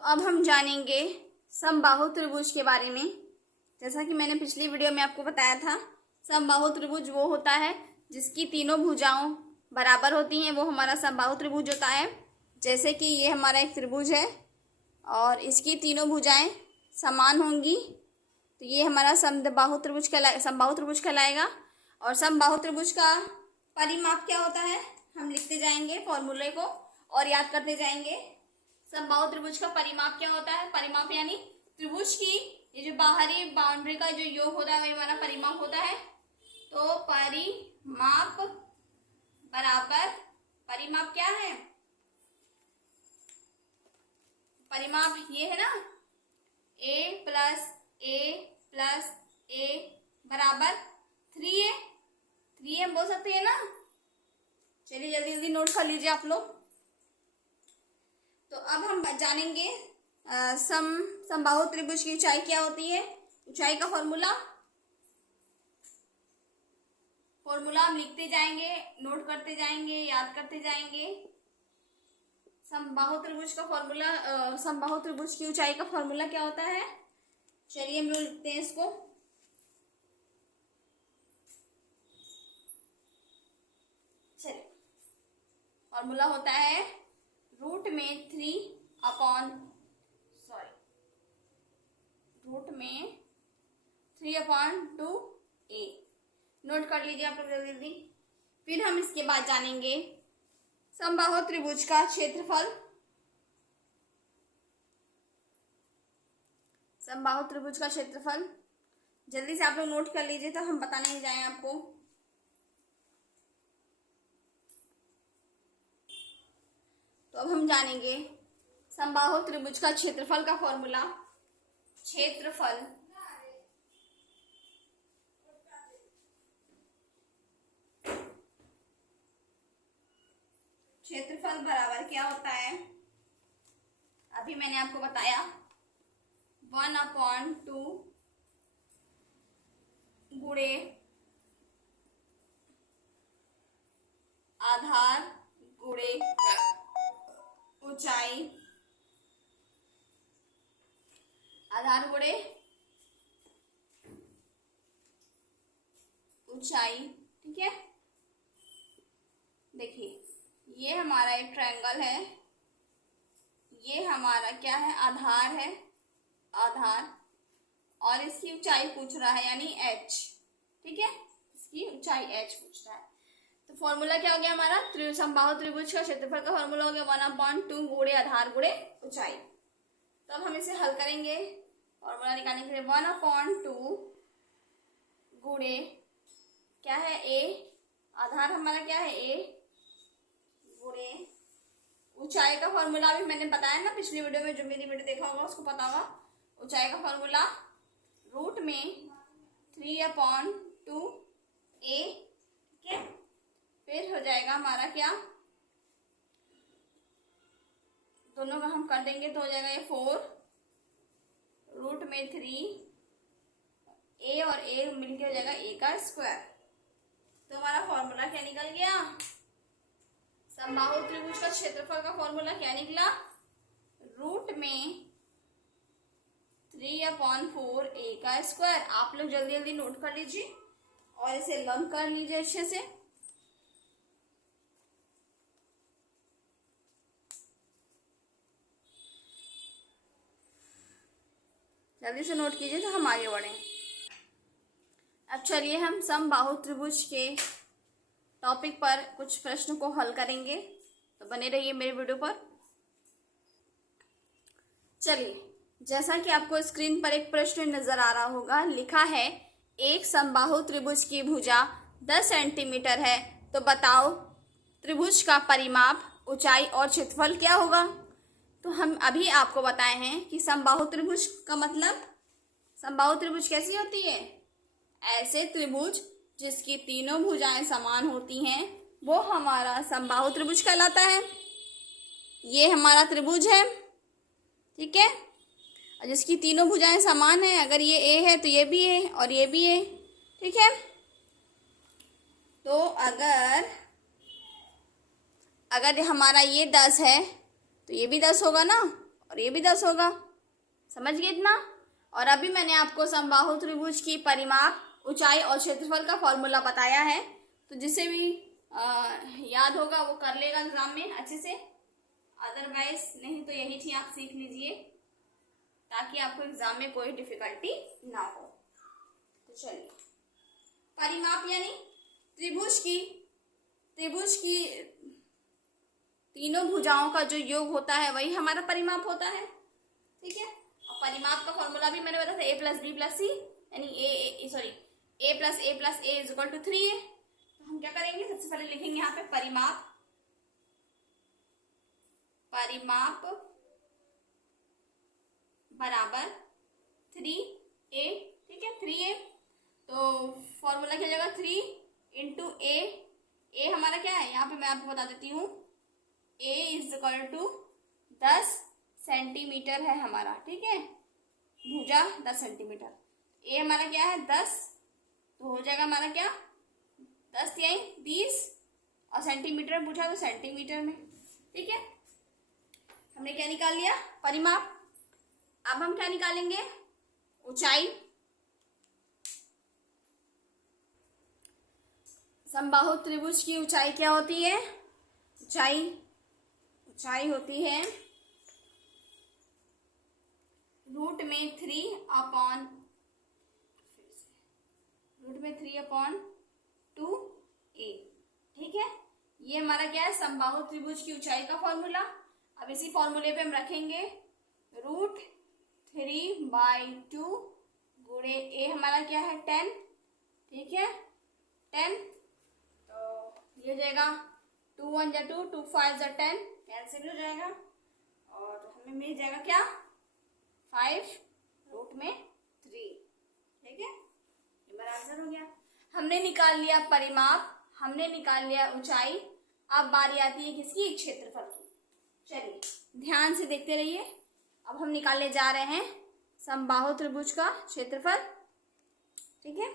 अब हम जानेंगे समबाहु त्रिभुज के बारे में। जैसा कि मैंने पिछली वीडियो में आपको बताया था, समबाहु त्रिभुज वो होता है जिसकी तीनों भुजाओं बराबर होती हैं, वो हमारा समबाहु त्रिभुज होता है। जैसे कि ये हमारा एक त्रिभुज है और इसकी तीनों भुजाएं समान होंगी, तो ये हमारा समबाहु त्रिभुज कहलाएगा। और समबाहु त्रिभुज का परिमाप क्या होता है, हम लिखते जाएंगे फॉर्मूले को और याद करते जाएंगे। समबाहु त्रिभुज का परिमाप क्या होता है, परिमाप यानी त्रिभुज की ये जो बाहरी बाउंड्री का जो योग होता है वही हमारा परिमाप होता है। तो परिमाप बराबर, परिमाप क्या है, परिमाप ये है ना, a प्लस ए बराबर 3a। 3a हम बोल सकते हैं ना। चलिए जल्दी जल्दी नोट कर लीजिए आप लोग। तो अब हम जानेंगे समबाहु त्रिभुज की ऊंचाई क्या होती है। ऊंचाई का फॉर्मूला हम लिखते जाएंगे, नोट करते जाएंगे, याद करते जाएंगे। समबाहु त्रिभुज का फॉर्मूला, समबाहु त्रिभुज की ऊंचाई का फॉर्मूला क्या होता है, चलिए हम लोग लिखते हैं इसको। चलिए फॉर्मूला होता है रूट में 3/2a। नोट कर लीजिए आप लोग जल्दी जल्दी। फिर हम इसके बाद जानेंगे समबाहु त्रिभुज का क्षेत्रफल। समबाहु त्रिभुज का क्षेत्रफल जल्दी से आप लोग नोट कर लीजिए, तो हम बताने ही जाएं आपको। तो अब हम जानेंगे समबाहु त्रिभुज का क्षेत्रफल का फॉर्मूला। क्षेत्रफल बराबर क्या होता है, अभी मैंने आपको बताया 1/2 गुणे आधार गुणे ऊंचाई, आधार गुणे ऊंचाई। ठीक है, देखिए ये हमारा एक ट्रायंगल है, ये हमारा क्या है, आधार है, आधार, और इसकी ऊंचाई पूछ रहा है यानी h। ठीक है, इसकी ऊंचाई h पूछ रहा है। तो फॉर्मूला क्या हो गया हमारा, समबाहु त्रिभुज का क्षेत्रफल का फॉर्मूला हो गया 1/2 गुणे आधार गुणे ऊंचाई। तो अब हम इसे हल करेंगे। फॉर्मूला निकालने के लिए 1/2 गुणे क्या है a, आधार हमारा क्या है a, गुणे ऊंचाई का फॉर्मूला भी मैंने बताया ना पिछली वीडियो में, जो मेरी वीडियो देखा होगा उसको पता होगा। ऊंचाई का फॉर्मूला रूट में 3/2a। ठीक है, फिर हो जाएगा हमारा क्या, दोनों का हम कर देंगे तो हो जाएगा ये 4 रूट में 3, a और a मिलके हो जाएगा a का स्क्वायर। तो हमारा फॉर्मूला क्या निकल गया, समबाहु त्रिभुज का क्षेत्रफल का फॉर्मूला क्या निकला, रूट में 3/4 a का स्क्वायर। आप लोग जल्दी जल्दी नोट कर लीजिए और इसे लर्न कर लीजिए अच्छे से। जल्दी से नोट कीजिए तो हम आगे बढ़ें। अब चलिए हम समबाहु त्रिभुज के टॉपिक पर कुछ प्रश्न को हल करेंगे, तो बने रहिए मेरे वीडियो पर। चलिए, जैसा कि आपको स्क्रीन पर एक प्रश्न नजर आ रहा होगा, लिखा है एक समबाहु त्रिभुज की भुजा 10 सेंटीमीटर है, तो बताओ त्रिभुज का परिमाप, ऊंचाई और क्षेत्रफल क्या होगा। तो हम अभी आपको बताए हैं कि समबाहु त्रिभुज का मतलब, समबाहु त्रिभुज कैसी होती है, ऐसे त्रिभुज जिसकी तीनों भुजाएं समान होती हैं वो हमारा समबाहु त्रिभुज कहलाता है। ये हमारा त्रिभुज है, ठीक है, और जिसकी तीनों भुजाएं समान है, अगर ये a है तो ये भी है और ये भी है। ठीक है, तो अगर हमारा ये 10 है तो ये भी 10 होगा ना, और ये भी 10 होगा। समझ गए इतना। और अभी मैंने आपको समबाहु त्रिभुज की परिमाप, ऊंचाई और क्षेत्रफल का फॉर्मूला बताया है, तो जिसे भी याद होगा वो कर लेगा एग्जाम में अच्छे से, अदरवाइज नहीं तो यही थी, आप सीख लीजिए ताकि आपको एग्जाम में कोई डिफिकल्टी ना हो। तो चलिए, परिमाप यानी त्रिभुज की तीनों भुजाओं का जो योग होता है वही हमारा परिमाप होता है। ठीक है। और परिमाप का फॉर्मूला भी मैंने बताया था, a plus B plus C, यानी a plus a is equal to 3a। तो हम क्या करेंगे, सबसे पहले लिखेंगे यहाँ पे परिमाप बराबर 3a। ठीक है, 3a। तो फॉर्मूला क्या हो जाएगा, 3 इंटू a हमारा क्या है, यहाँ पे मैं आपको बता देती हूँ, a is equal to 10 centimetre है हमारा। ठीक है, भुजा 10 सेंटीमीटर, a हमारा क्या है 10, तो हो जाएगा हमारा क्या 10 यही 20, और सेंटीमीटर में पूछा तो सेंटीमीटर में। ठीक है, हमने क्या निकाल लिया, परिमाप। अब हम क्या निकालेंगे, ऊंचाई। समबाहु त्रिभुज की ऊंचाई क्या होती है, ऊंचाई होती है रूट में 3/2a। ठीक है, ये हमारा क्या है, समबाहु त्रिभुज की ऊंचाई का फॉर्मूला। अब इसी फॉर्मूले पे हम रखेंगे √3/2 गुणे a हमारा क्या है 10। ठीक है, 10, तो ये हो जाएगा 2 1 जा 2, 2 5 जा 10, कैंसिल हो जाएगा और हमें मिल जाएगा क्या 5√3। ठीक है, ये मेरा आंसर हो गया। हमने निकाल लिया परिमाप, हमने निकाल लिया ऊंचाई। अब बारी आती है किसकी, क्षेत्रफल की। चलिए ध्यान से देखते रहिए। अब हम निकालने जा रहे हैं समबाहु त्रिभुज का क्षेत्रफल। ठीक है,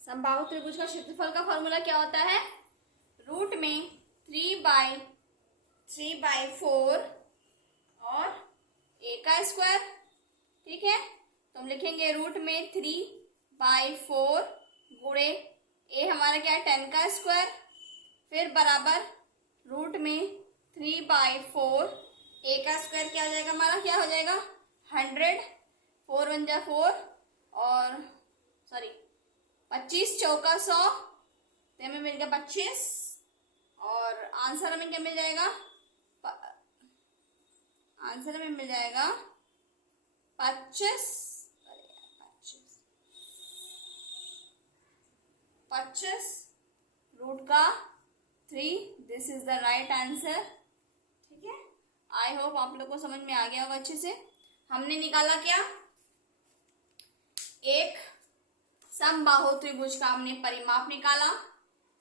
समबाहु त्रिभुज का क्षेत्रफल का फॉर्मूला क्या होता है, रूट में 3/4 और a का स्क्वायर। ठीक है, तो हम लिखेंगे रूट में 3/4 गुणे a हमारा क्या है 10 का स्क्वायर, फिर बराबर रूट में 3/4 a का स्क्वायर क्या हो जाएगा हमारा, क्या हो जाएगा 100, 4 1 जा 4 और 25 चौका 100, तो हमें मिल गया 25 और आंसर हमें क्या मिल जाएगा, आंसर हमें मिल जाएगा 25 रूट का 3। This is the right answer. ठीक है, आई होप आप लोग को समझ में आ गया होगा अच्छे से। हमने निकाला क्या, एक समबाहु त्रिभुज का हमने परिमाप निकाला,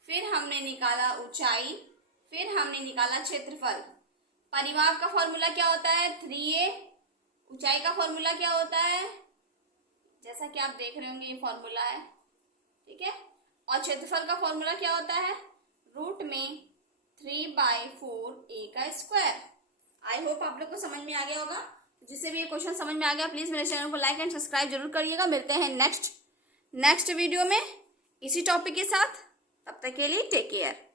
फिर हमने निकाला ऊंचाई, फिर हमने निकाला क्षेत्रफल। परिमाप का फॉर्मूला क्या होता है 3a, ऊंचाई का फॉर्मूला क्या होता है, जैसा कि आप देख रहे होंगे ये फॉर्मूला है। ठीक है, और क्षेत्रफल का फॉर्मूला क्या होता है, रूट में 3/4 a का स्क्वायर। आई होप आप लोग को समझ में आ गया होगा। जिससे भी ये क्वेश्चन समझ में आ गया प्लीज मेरे चैनल को लाइक एंड सब्सक्राइब जरूर करिएगा। मिलते हैं नेक्स्ट वीडियो में इसी टॉपिक के साथ। तब तक के लिए टेक केयर।